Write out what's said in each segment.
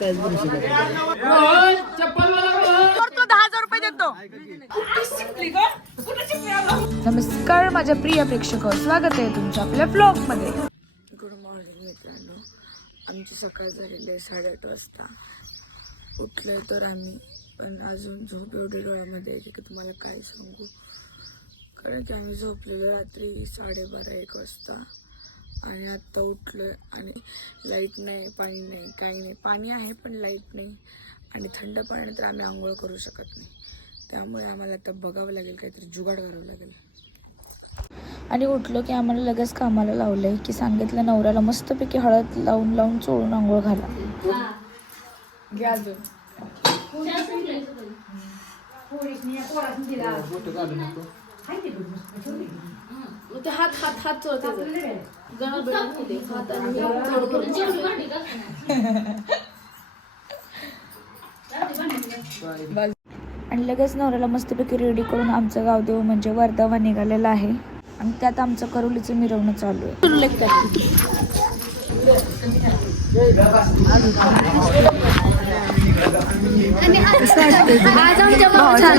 काहीच करू शकत नाही. तो 10,000 रुपये देतो. नमस्कार माझ्या प्रिय प्रेक्षक, स्वागत आहे तुमच्या आपल्या ब्लॉग मध्ये. गुड मॉर्निंग मित्रांनो. आमची सकाळ झालेली आहे 8:30 वाजता. उठलोय तर आम्ही, पण अजून झोप एवढी डोळ्यामध्ये आहे की तुम्हाला काय सांगू. कारण की आम्ही झोपलेलो रात्री 12:30-1 वाजता आणि आत्ता उठलोय आणि लाईट नाही, पाणी नाही, काही नाही. पाणी आहे पण लाईट नाही आणि थंड पाण्याने तर आम्ही आंघोळ करू शकत नाही. त्यामुळे आम्हाला आता बघावं लागेल, काहीतरी जुगाड करावं लागेल. आणि उठलो की आम्हाला लगेच कामाला लावलंय की सांगितलं नवऱ्याला मस्तपैकी हळद लावून लावून चोळून आंघोळ घाला. हात हात हात चोळते आणि लगेच नवऱ्याला मस्तपैकी रेडी करून आमचं गावदेव म्हणजे वर्धावा निघालेला आहे आणि त्यात आमचं करुलीचं मिरवणं चालू आहे. आज आमच्या भावाचं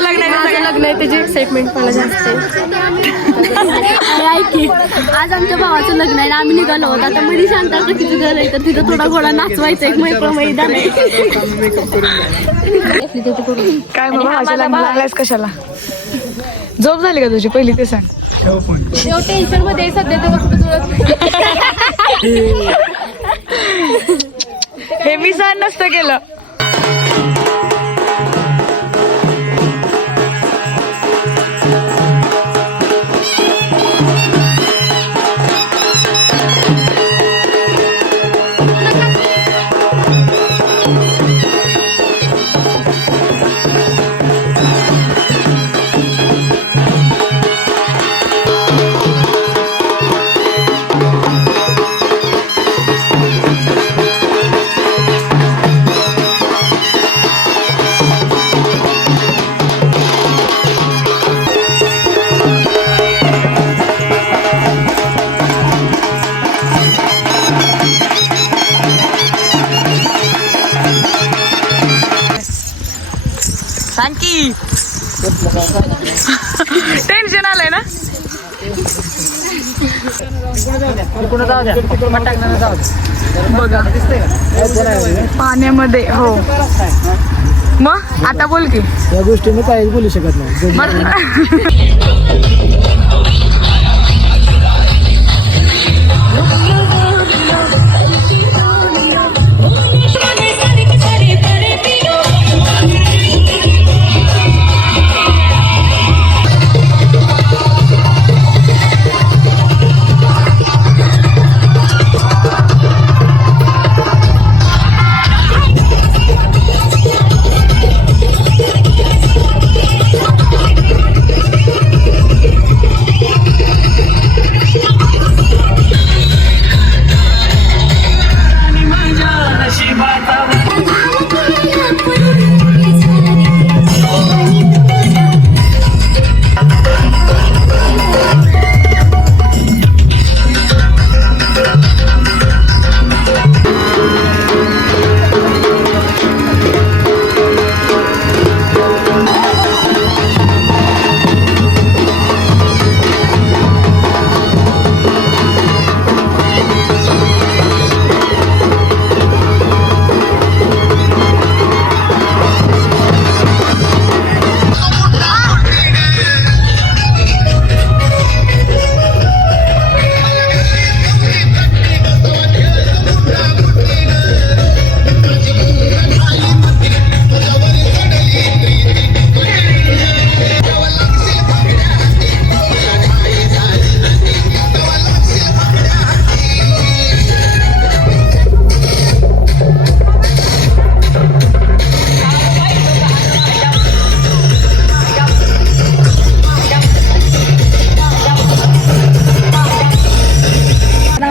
लग्न आहे त्याची एक्साइटमेंट मला जास्त आहे. आज आमच्या भावाचं लग्न आहे, आम्ही निघालो होतो. आता मध्ये शांता तिचं घर आहे तर तिथं थोडा घोडा नाचवायचं, एक मैदान आहे. काय मग भावाच्या लग्नाला आलायस कशाला? झोप झाली का तुझी पहिली ते सांग. टेन्शन मध्ये सध्या हे मी सहन नसतं केलं. टेन्शन आलंय ना. बघा पाण्यामध्ये. हो मग आता बोल की. या गोष्टीने काहीच बोलू शकत नाही.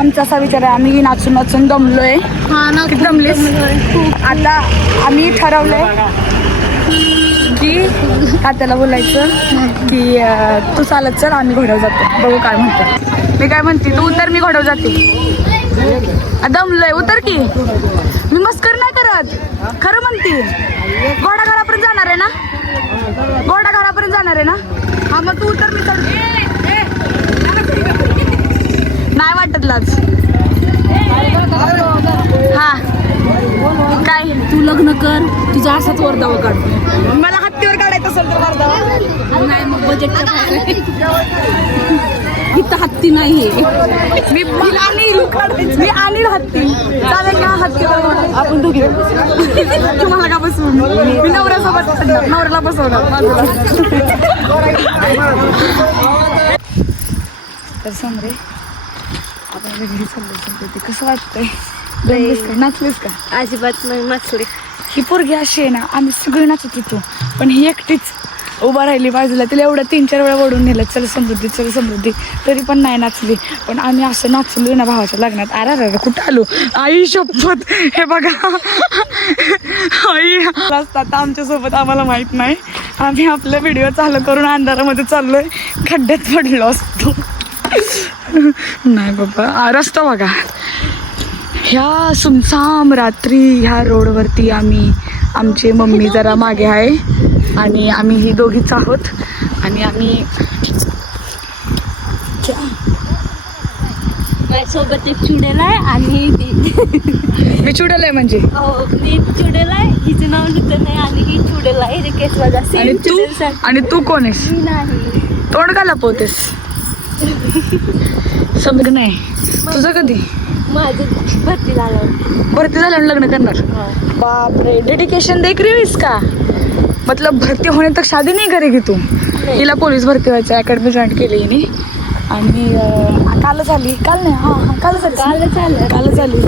आमचा असा विचार आहे, आम्ही नाचून नाचून दमलोय. किती दमलेस? आता आम्ही ठरवलंय की तात्याला बोलायचं की तू चालत चल, आम्ही घोड्यावर जातो. बघू काय म्हणतो. मी काय म्हणते, तू उतर, मी घोड्यावर जाते. दमलोय, उतर की. मी तू मस्कर नाही करत, खरं म्हणते. घोडा घरापर्यंत जाणार आहे ना, घोडा घरापर्यंत जाणार आहे ना. हा मग तू तर मी चढ. नाही वाटत लाज. हा काय तू लग्न कर, तुझा असाच वरदावा काढ. मला हत्तीवर काढायचं असेल तर वरदावा. नाही मग बजेटच्या इथं हत्ती नाही. मी मी आणील हत्ती. चालेल ना हत्तीवर आपण दोघी. तुम्हाला का बसवून मी नवऱ्यासोबत नवऱ्याला बसवणार. तर समरे आपण घरी चाललो. ते कसं वाटतंय? नाचलीस का? अजिबात नाही माचले. ही पोरगी अशी आहे ना, आम्ही सगळे नाचत होतो पण ही एकटीच उभा राहिली बाजूला. तिला एवढं 3-4 वेळा ओढून नेलं, चल समृद्धी चल समृद्धी, तरी पण नाही नाचली. पण आम्ही असं नाचलो ना भावाच्या लग्नात. अरे कुठं आलो, आई शपथ. हे बघा आई असतात आमच्यासोबत, आम्हाला माहित नाही. आम्ही आपला व्हिडिओ चालू करून अंधारामध्ये चाललोय, खड्ड्यात पडलो असतो. नाही बाबा, रस्ता बघा. ह्या सुमसाम रात्री ह्या रोडवरती आमची मम्मी जरा मागे आहे आणि आम्ही ही दोघीच आहोत. आणि आम्ही माझ्यासोबत एक चुडेल आहे आणि मी चुडेल आहे म्हणजे मी चुडेल आहे. हिचं नाव नूतन आहे आणि ही चुडेल आहे. केस माझा आणि तू कोण आहेस? मी नाही. तोंड का लपवतेस? समज नाही तुझं कधी? माझं भरती झाल्यावर लग्न करणार? बापरे, डेडिकेशन देख रही हो इसका. मतलब भरती होने तक शादी नहीं करेगी तू? हिला पोलीस भरती व्हायचं अकॅडमी जॉईन केली हिने आणि कालच आली. काल नाही, हां कालच आली.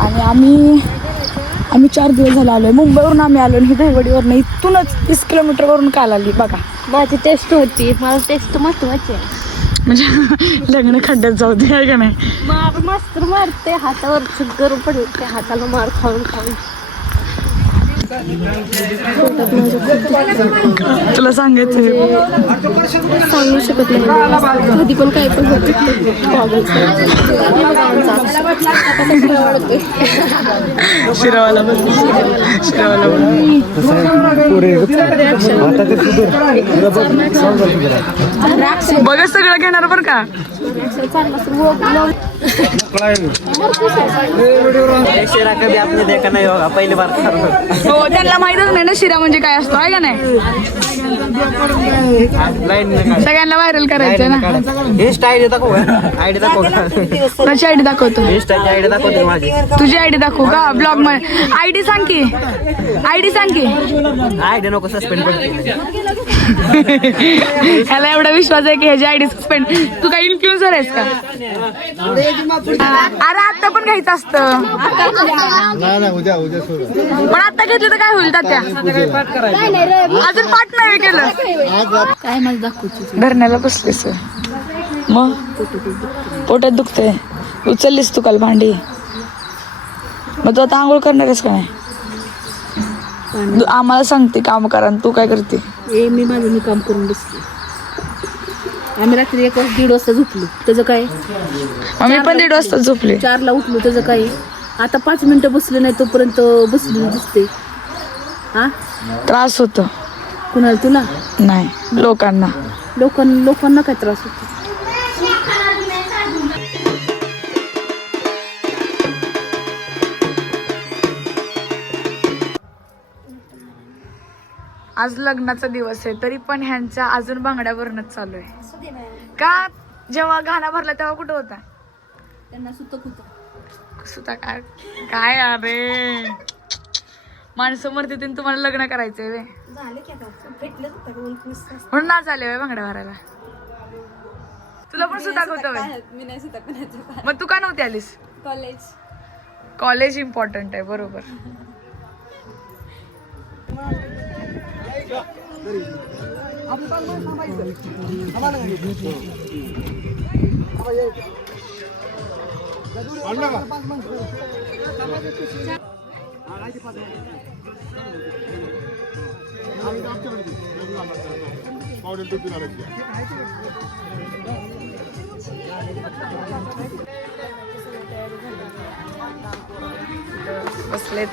आणि आम्ही 4 दिवस झाले आलोय. मुंबईवरून आम्ही आलो आणि ही दहिवडीवरून इथूनच 30 किलोमीटरवरून काल आली. बघा माझी टेस्ट होती. मला टेस्ट महत्वाची आहे. म्हणजे लग्न खड्ड्यात जाऊ दे आहे का नाही. मास्तर मारते हातावर गरम पडले ते हाताला मार खाऊन तुला सांगायचं सांगू शकत नाही. कधी पण काही पण होत. शिरावाला बघ सगळं घेणार बरं का. हो त्यांना माहितच नाही ना शिरा म्हणजे काय असतो आहे का नाही. सगळ्यांना व्हायरल करायचं ना. कशी आयडी दाखवतो? तुझी आयडी दाखवू का ब्लॉग मध्ये? आयडी सांग की. आयडी नको सस्पेंड ह्याला एवढा विश्वास आहे की ह्याची आयडी सस्पेंड. तू काय इन्फ्लुएन्सर आहेस का? अरे आता पण घ्यायचं असतं. पण आता घेतलं तर काय होईल तात्या? अजून पाठ नाही केलं. काय माझं दाखवतो? धरण्याला बसलीस मग पोटात दुखतंय. उचललीस तू काल भांडी, मग तू आता आंघोळ करणार आहेस का नाही? आम्हाला सांगते काम करा, तू काय करते? मी काम करून बसले. आम्ही रात्री 1-1:30 वाजता झोपलो. त्याचं काय? आम्ही पण 1:30 वाजता झोपले. 4ला उठलो. त्याचं काय? आता 5 मिनिटं बसले नाही तोपर्यंत बसलो दिसते. हा त्रास होतो. कुणाला? तुला नाही, लोकांना काय त्रास होतो? आज लग्नाचा दिवस आहे तरी पण ह्यांच्या अजून बांगड्यावरूनच चालू आहे का? जेव्हा गाणा भरला तेव्हा कुठं होता? त्यांना सुतक होतं. सुता काय अरे माणसं मरते तुम्हाला लग्न करायचंय वे म्हणून ना झाले वे बांगड्या भरायला. तुला पण सुताक होतं वे? मी नाही सुतक. मग तू का नव्हती आलीस? कॉलेज इम्पॉर्टंट आहे. बरोबर. टाकलेत.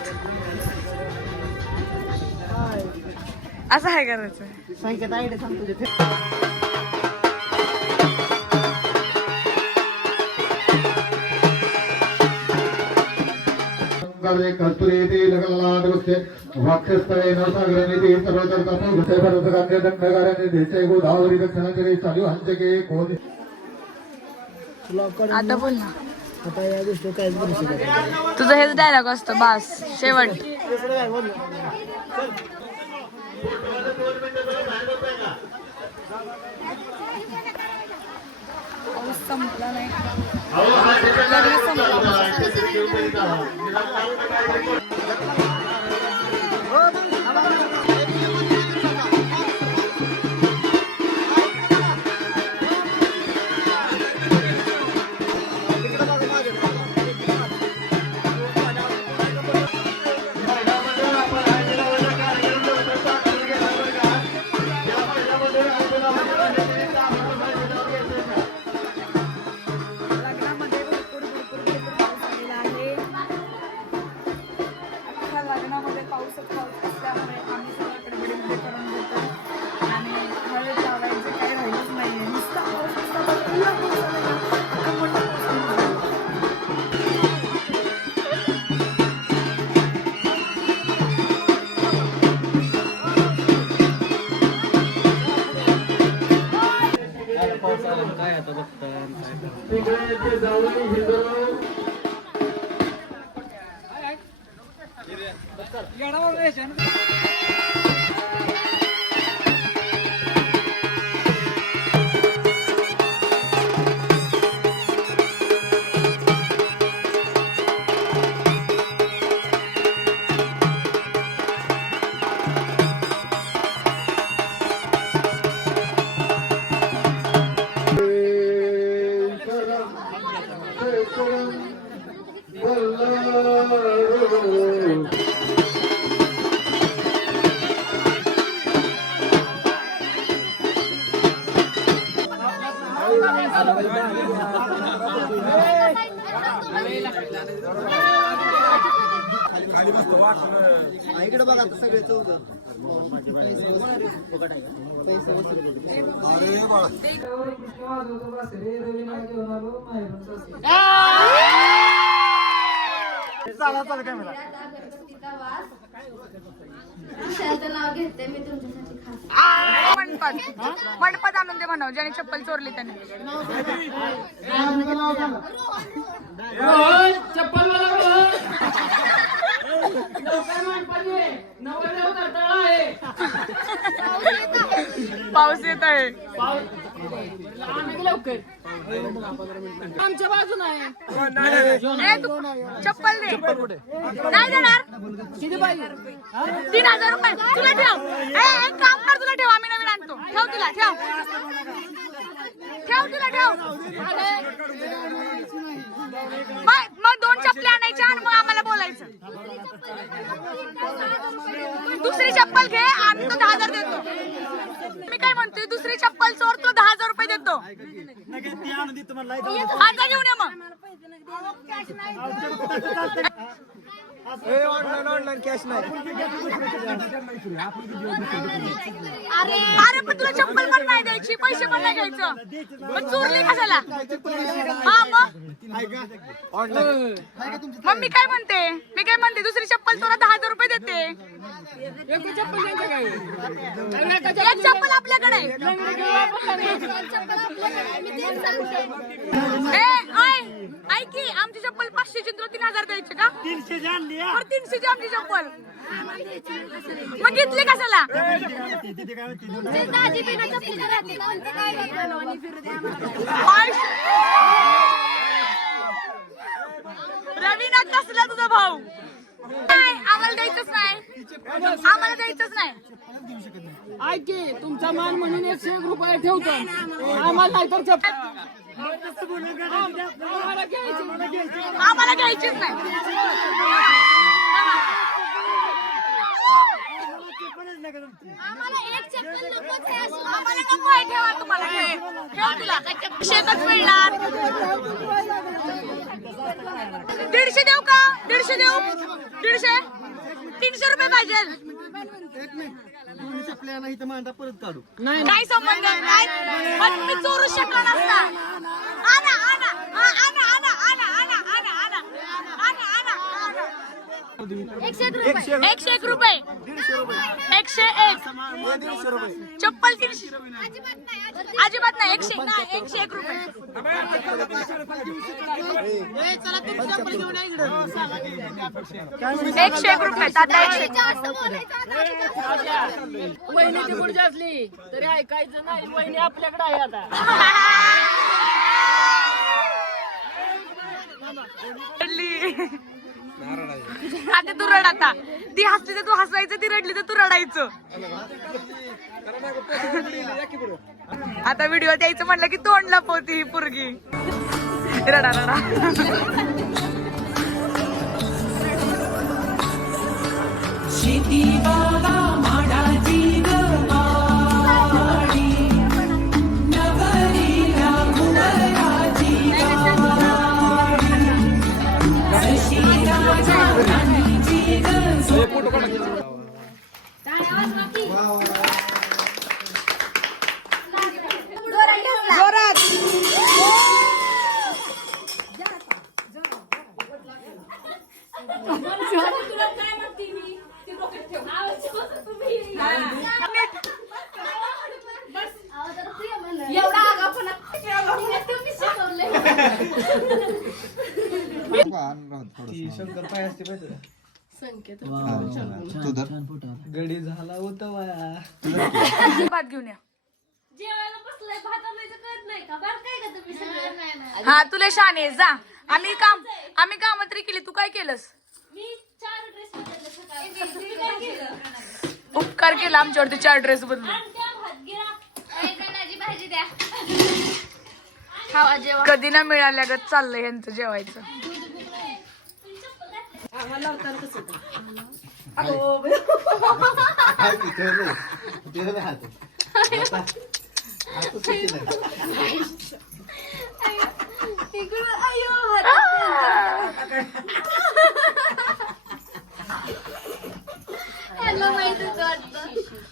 असं आहे करायचं. कस्तुरीति लगलादवस्य वाक्षस्थळे न सागरनिति सर्वतर तमो गते परसकान्य दंडकारने देशे गोदावरी दक्षिणाकडे चालू हंचके कोण. आता बोल ना. आता या गोष्टी काहीच करू शकत नाही. तुझं हेच डायलॉग असतो बास शेवट. पाऊस संपला नाही. लग्न संपलं. लग्नामध्ये भरपूर पाऊस आलेला आहे. अख्ख्या लग्नामध्ये पाऊसच पाऊस असल्यामुळे आम्ही सगळ्या गडबडीमध्ये करून देतो आणि हळद लावायचं काही राहिलंच नाहीये. नुसता पाऊस नुसता पाऊस. एवढा पाऊस आला ना, अख्खा मोठा पाऊस आला. इकडे बघा आता सगळे चौघ. नाव घेते मी तुमच्यासाठी खास. मंडपात आणून दे म्हणावं ज्याने चप्पल चोरली त्याने. पाऊस येत आहे. आमच्या बाजून आहे. चप्पल दे. नाही देणार. 3,000 रुपये तुला ठेव. एक काम कर, तुला ठेव. आम्ही नवीन आणतो. ठेव तुला ठेव. ठेव तुला ठेव. मग 2 चप्पल्या आणायच्या आणि मग आम्हाला बोलायचं. दुसरी चप्पल घे, आम्ही तो 10,000 देतो. मी काय म्हणतोय, दुसरी चप्पल चोर, तो 10,000 रुपये देतो. आता घेऊन ये मग. ऑनलाईन कॅश नाही. अरे पण तुला चप्पल पण नाही द्यायची, पैसे पण नाही घ्यायचं, पण चोरली कशाला? हा मग मी काय म्हणते दुसरी चप्पल तुला 10,000 रुपये देते. एक चप्पल आपल्याकडे. ऐक की, आमची चप्पल 500ची, तुला 3,000 द्यायचे का? 300ची आमची चप्पल. मग घेतली कशाला? रवीना कसला तुझा भाऊ? नाही, आम्हाला द्यायचंच नाही. ऐक की, तुमचा मान म्हणून 101 रुपये ठेवतो. आम्हाला नाहीतर चप्पल आम्हाला घ्यायचीच नाही. आम्हाला नको आहे. ठेवा तुम्हाला. ठेव तुला शेतच मिळणार. 150 देऊ का? 150 देऊ? 150? 300 रुपये पाहिजे. काय संबंध काय? पण मी चोरू शकलो नसता. आणा आणा आणा आणा आणा आणा आणा आणा आणा आणा. 101 रुपये. 101. चप्पल 300. अजिबात नाही. 101 रुपये. 101 रुपये. आता 101. वहिनीची पुढची असली तरी ऐकायचं नाही. वहिनी आपल्याकडे आहे आता. आता तू रड. आता ती हसली तर तू हसायचं, ती रडली तर तू रडायचं. आता व्हिडिओ द्यायचं म्हटलं की तोंड लपवती ही पोरगी. रडा रडा. शेती बागा माडाची गडी झाला होता भात घेऊन या. जेवायला बसलाय भात आणायचं कळत नाही का? बरं काय का तुम्ही सगळे? हा तुला शान आहे जा. आम्ही काम तरी केली. तू काय केलंस? मी 4 ड्रेस बदलले सकाळी. तुम्ही काय केलं? उपकार केला आमच्यावरती 4 ड्रेस बदलून. आणि त्या भात गिरा. कणाची भाजी द्या. खावा जेवा. कधी ना मिळाल्यागत चाललंय यांचं जेवायचं.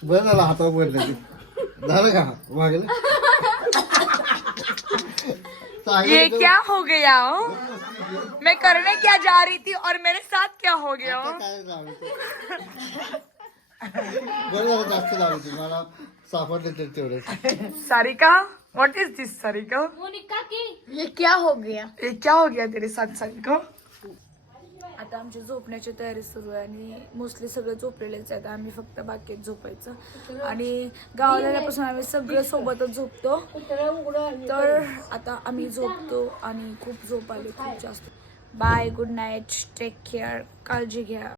बरं झालं हातावर बोललं झालं का मागलं. ये क्या हो गया हो? मैं करने क्या जा रही थी और मेरे साथ क्या हो गया हो? बरं झालं जास्त लावली ती मला सापडले तर तेवढे. सारिका व्हाट इज दिस सारिका? मोनिका की ये क्या हो गया तेरे साथ सारिका? आता आमची झोपण्याची तयारी सुरू आहे आणि मोस्टली सगळे झोपलेलेच आहेत. आम्ही फक्त बाकीत झोपायचं आणि गावाला आल्यापासून आम्ही सगळे सोबतच झोपतो. तर आता आम्ही झोपतो आणि खूप झोप आली खूप जास्त. Bye good night take care. काळजी घ्या.